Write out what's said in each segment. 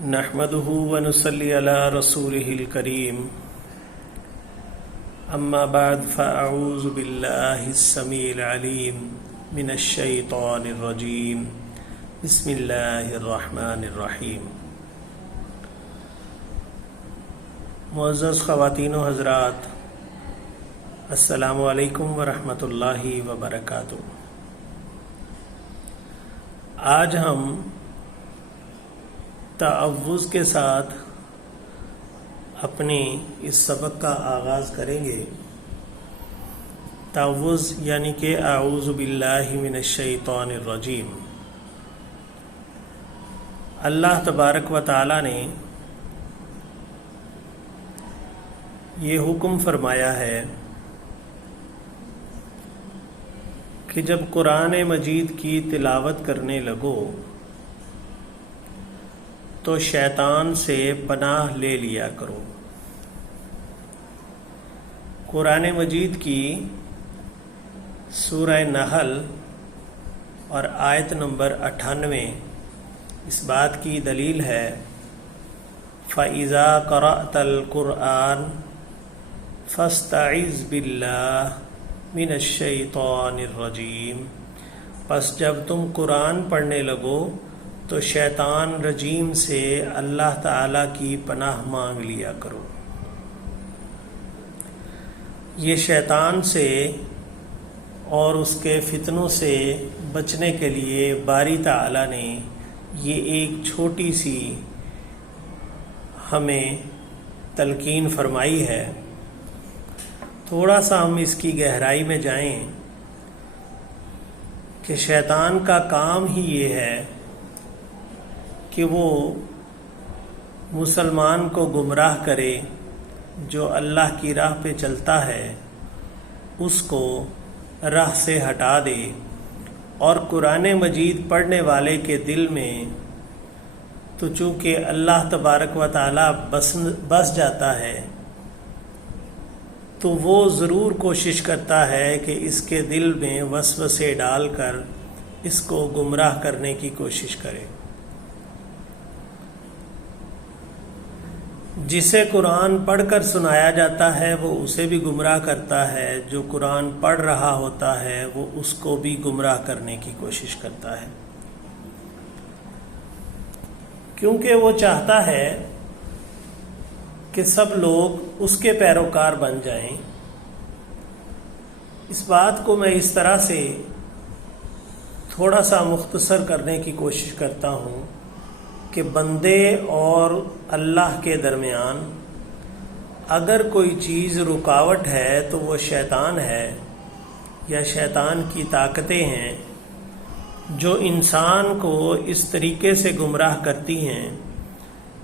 نحمده ونصلي على رسوله الكريم اما بعد فاعوذ بالله السميع العليم من الشيطان الرجيم بسم الله الرحمن الرحیم۔ معزز خواتین و حضرات، السلام علیکم ورحمۃ اللہ وبرکاتہ۔ آج ہم تعوذ کے ساتھ اپنے اس سبق کا آغاز کریں گے۔ تعوذ یعنی کہ اعوذ باللہ من الشیطان الرجیم۔ اللہ تبارک و تعالی نے یہ حکم فرمایا ہے کہ جب قرآن مجید کی تلاوت کرنے لگو تو شیطان سے پناہ لے لیا کرو۔ قرآن مجید کی سورہ نحل اور آیت نمبر 98 اس بات کی دلیل ہے، فَإِذَا قَرَأْتَ الْقُرْآنَ فَاسْتَعِذْ بِاللَّهِ مِنَ الشَّيْطَانِ الرَّجِيمِ۔ پس جب تم قرآن پڑھنے لگو تو شیطان رجیم سے اللہ تعالیٰ کی پناہ مانگ لیا کرو۔ یہ شیطان سے اور اس کے فتنوں سے بچنے کے لیے باری تعالیٰ نے یہ ایک چھوٹی سی ہمیں تلقین فرمائی ہے۔ تھوڑا سا ہم اس کی گہرائی میں جائیں کہ شیطان کا کام ہی یہ ہے کہ وہ مسلمان کو گمراہ کرے، جو اللہ کی راہ پہ چلتا ہے اس کو راہ سے ہٹا دے، اور قرآن مجید پڑھنے والے کے دل میں تو چونکہ اللہ تبارک و تعالی بس جاتا ہے تو وہ ضرور کوشش کرتا ہے کہ اس کے دل میں وسوسے ڈال کر اس کو گمراہ کرنے کی کوشش کرے۔ جسے قرآن پڑھ کر سنایا جاتا ہے وہ اسے بھی گمراہ کرتا ہے، جو قرآن پڑھ رہا ہوتا ہے وہ اس کو بھی گمراہ کرنے کی کوشش کرتا ہے، کیونکہ وہ چاہتا ہے کہ سب لوگ اس کے پیروکار بن جائیں۔ اس بات کو میں اس طرح سے تھوڑا سا مختصر کرنے کی کوشش کرتا ہوں کہ بندے اور اللہ کے درمیان اگر کوئی چیز رکاوٹ ہے تو وہ شیطان ہے یا شیطان کی طاقتیں ہیں جو انسان کو اس طریقے سے گمراہ کرتی ہیں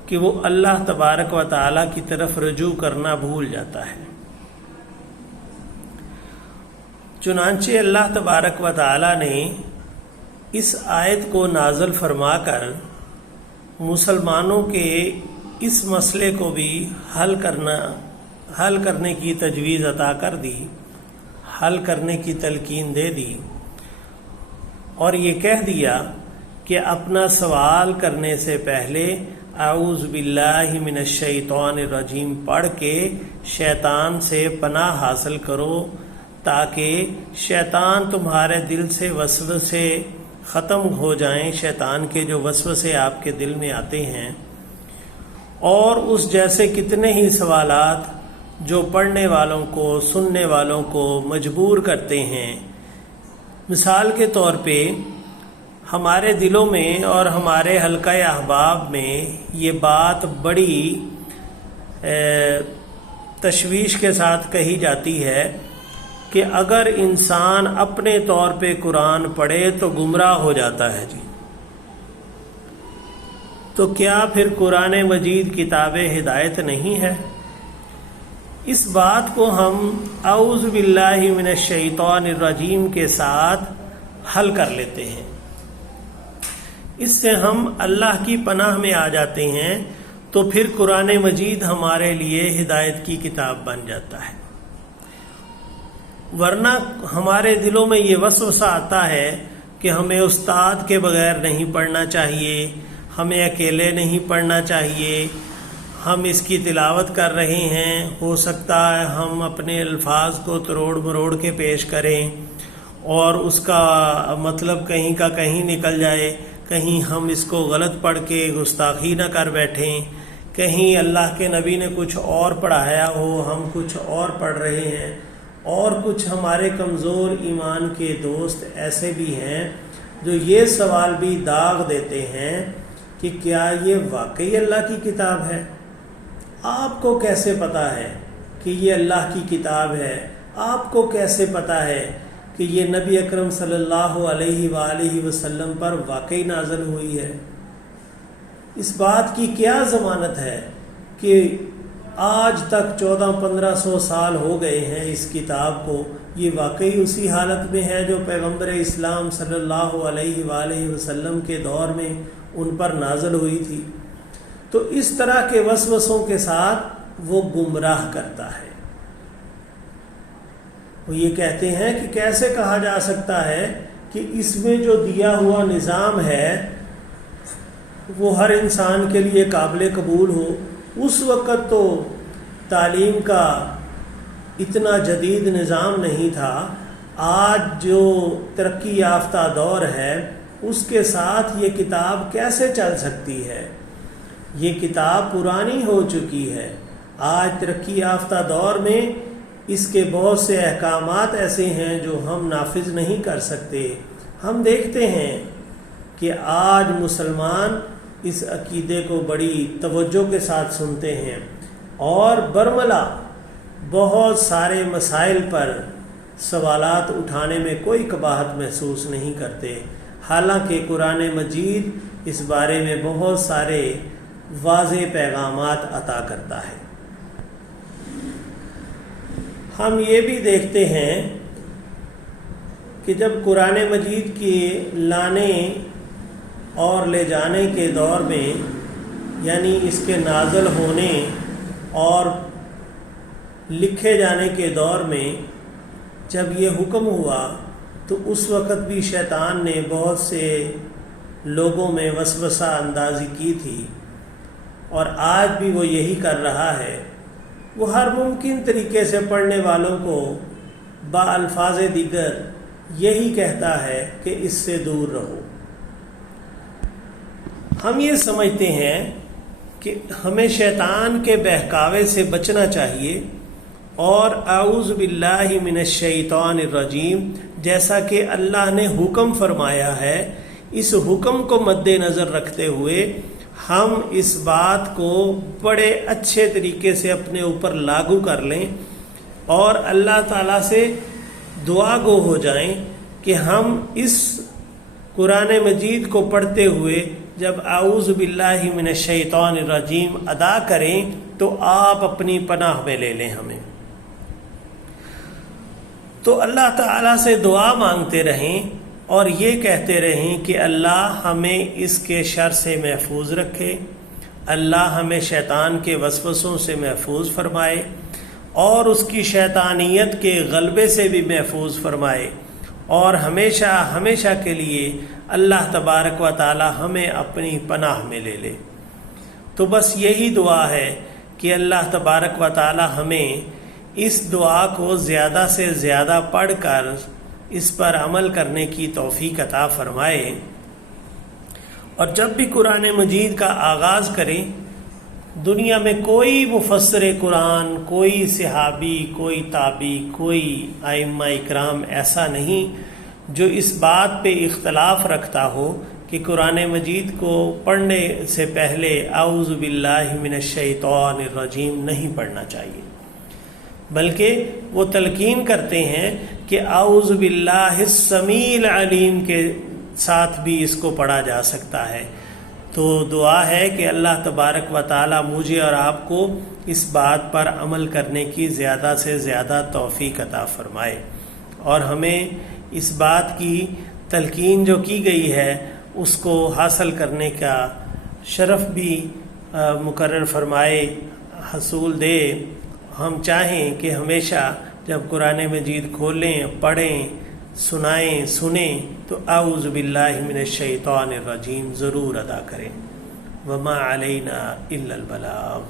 کہ وہ اللہ تبارک و تعالی کی طرف رجوع کرنا بھول جاتا ہے۔ چنانچہ اللہ تبارک و تعالی نے اس آیت کو نازل فرما کر مسلمانوں کے اس مسئلے کو بھی حل کرنے کی تجویز عطا کر دی، حل کرنے کی تلقین دے دی، اور یہ کہہ دیا کہ اپنا سوال کرنے سے پہلے اعوذ باللہ من الشیطان الرجیم پڑھ کے شیطان سے پناہ حاصل کرو، تاکہ شیطان تمہارے دل سے وسوسے ختم ہو جائیں، شیطان کے جو وسوسے آپ کے دل میں آتے ہیں، اور اس جیسے کتنے ہی سوالات جو پڑھنے والوں کو، سننے والوں کو مجبور کرتے ہیں۔ مثال کے طور پہ ہمارے دلوں میں اور ہمارے حلقہ احباب میں یہ بات بڑی تشویش کے ساتھ کہی جاتی ہے کہ اگر انسان اپنے طور پہ قرآن پڑھے تو گمراہ ہو جاتا ہے جی، تو کیا پھر قرآن مجید کتاب ہدایت نہیں ہے؟ اس بات کو ہم اعوذ باللہ من الشیطان الرجیم کے ساتھ حل کر لیتے ہیں، اس سے ہم اللہ کی پناہ میں آ جاتے ہیں، تو پھر قرآن مجید ہمارے لیے ہدایت کی کتاب بن جاتا ہے۔ ورنہ ہمارے دلوں میں یہ وسوسہ آتا ہے کہ ہمیں استاد کے بغیر نہیں پڑھنا چاہیے، ہمیں اکیلے نہیں پڑھنا چاہیے، ہم اس کی تلاوت کر رہے ہیں، ہو سکتا ہے ہم اپنے الفاظ کو تروڑ مروڑ کے پیش کریں اور اس کا مطلب کہیں کا کہیں نکل جائے، کہیں ہم اس کو غلط پڑھ کے گستاخی نہ کر بیٹھیں، کہیں اللہ کے نبی نے کچھ اور پڑھایا ہو ہم کچھ اور پڑھ رہے ہیں، اور کچھ ہمارے کمزور ایمان کے دوست ایسے بھی ہیں جو یہ سوال بھی داغ دیتے ہیں کہ کیا یہ واقعی اللہ کی کتاب ہے؟ آپ کو کیسے پتہ ہے کہ یہ اللہ کی کتاب ہے؟ آپ کو کیسے پتہ ہے کہ یہ نبی اکرم صلی اللہ علیہ وآلہ وسلم پر واقعی نازل ہوئی ہے؟ اس بات کی کیا ضمانت ہے کہ آج تک 1400-1500 سال ہو گئے ہیں اس کتاب کو، یہ واقعی اسی حالت میں ہے جو پیغمبر اسلام صلی اللہ علیہ وآلہ وسلم کے دور میں ان پر نازل ہوئی تھی؟ تو اس طرح کے وسوسوں کے ساتھ وہ گمراہ کرتا ہے۔ وہ یہ کہتے ہیں کہ کیسے کہا جا سکتا ہے کہ اس میں جو دیا ہوا نظام ہے وہ ہر انسان کے لیے قابل قبول ہو؟ اس وقت تو تعلیم کا اتنا جدید نظام نہیں تھا، آج جو ترقی یافتہ دور ہے اس کے ساتھ یہ کتاب کیسے چل سکتی ہے؟ یہ کتاب پرانی ہو چکی ہے، آج ترقی یافتہ دور میں اس کے بہت سے احکامات ایسے ہیں جو ہم نافذ نہیں کر سکتے۔ ہم دیکھتے ہیں کہ آج مسلمان اس عقیدے کو بڑی توجہ کے ساتھ سنتے ہیں اور برملا بہت سارے مسائل پر سوالات اٹھانے میں کوئی قباحت محسوس نہیں کرتے، حالانکہ قرآن مجید اس بارے میں بہت سارے واضح پیغامات عطا کرتا ہے۔ ہم یہ بھی دیکھتے ہیں کہ جب قرآن مجید کے لانے اور لے جانے کے دور میں، یعنی اس کے نازل ہونے اور لکھے جانے کے دور میں جب یہ حکم ہوا تو اس وقت بھی شیطان نے بہت سے لوگوں میں وسوسہ اندازی کی تھی، اور آج بھی وہ یہی کر رہا ہے۔ وہ ہر ممکن طریقے سے پڑھنے والوں کو با الفاظ دیگر یہی کہتا ہے کہ اس سے دور رہو۔ ہم یہ سمجھتے ہیں کہ ہمیں شیطان کے بہکاوے سے بچنا چاہیے، اور اعوذ باللہ من الشیطان الرجیم جیسا کہ اللہ نے حکم فرمایا ہے، اس حکم کو مد نظر رکھتے ہوئے ہم اس بات کو بڑے اچھے طریقے سے اپنے اوپر لاگو کر لیں اور اللہ تعالیٰ سے دعا گو ہو جائیں کہ ہم اس قرآن مجید کو پڑھتے ہوئے جب اعوذ باللہ من الشیطان الرجیم ادا کریں تو آپ اپنی پناہ میں لے لیں ہمیں۔ تو اللہ تعالیٰ سے دعا مانگتے رہیں اور یہ کہتے رہیں کہ اللہ ہمیں اس کے شر سے محفوظ رکھے، اللہ ہمیں شیطان کے وسوسوں سے محفوظ فرمائے اور اس کی شیطانیت کے غلبے سے بھی محفوظ فرمائے، اور ہمیشہ ہمیشہ کے لیے اللہ تبارک و تعالی ہمیں اپنی پناہ میں لے لے۔ تو بس یہی دعا ہے کہ اللہ تبارک و تعالی ہمیں اس دعا کو زیادہ سے زیادہ پڑھ کر اس پر عمل کرنے کی توفیق عطا فرمائے، اور جب بھی قرآن مجید کا آغاز کریں، دنیا میں کوئی مفسر قرآن، کوئی صحابی، کوئی تابعی، کوئی ائمہ اکرام ایسا نہیں جو اس بات پہ اختلاف رکھتا ہو کہ قرآن مجید کو پڑھنے سے پہلے اعوذ باللہ من الشیطان الرجیم نہیں پڑھنا چاہیے، بلکہ وہ تلقین کرتے ہیں کہ اعوذ باللہ السمیع العلیم کے ساتھ بھی اس کو پڑھا جا سکتا ہے۔ تو دعا ہے کہ اللہ تبارک و تعالی مجھے اور آپ کو اس بات پر عمل کرنے کی زیادہ سے زیادہ توفیق عطا فرمائے، اور ہمیں اس بات کی تلقین جو کی گئی ہے اس کو حاصل کرنے کا شرف بھی مقرر فرمائے، حصول دے۔ ہم چاہیں کہ ہمیشہ جب قرآن مجید کھولیں، پڑھیں، سنائیں، سنیں تو اعوذ باللہ من الشیطان الرجیم ضرور ادا کریں۔ وما علینا الا البلاغ۔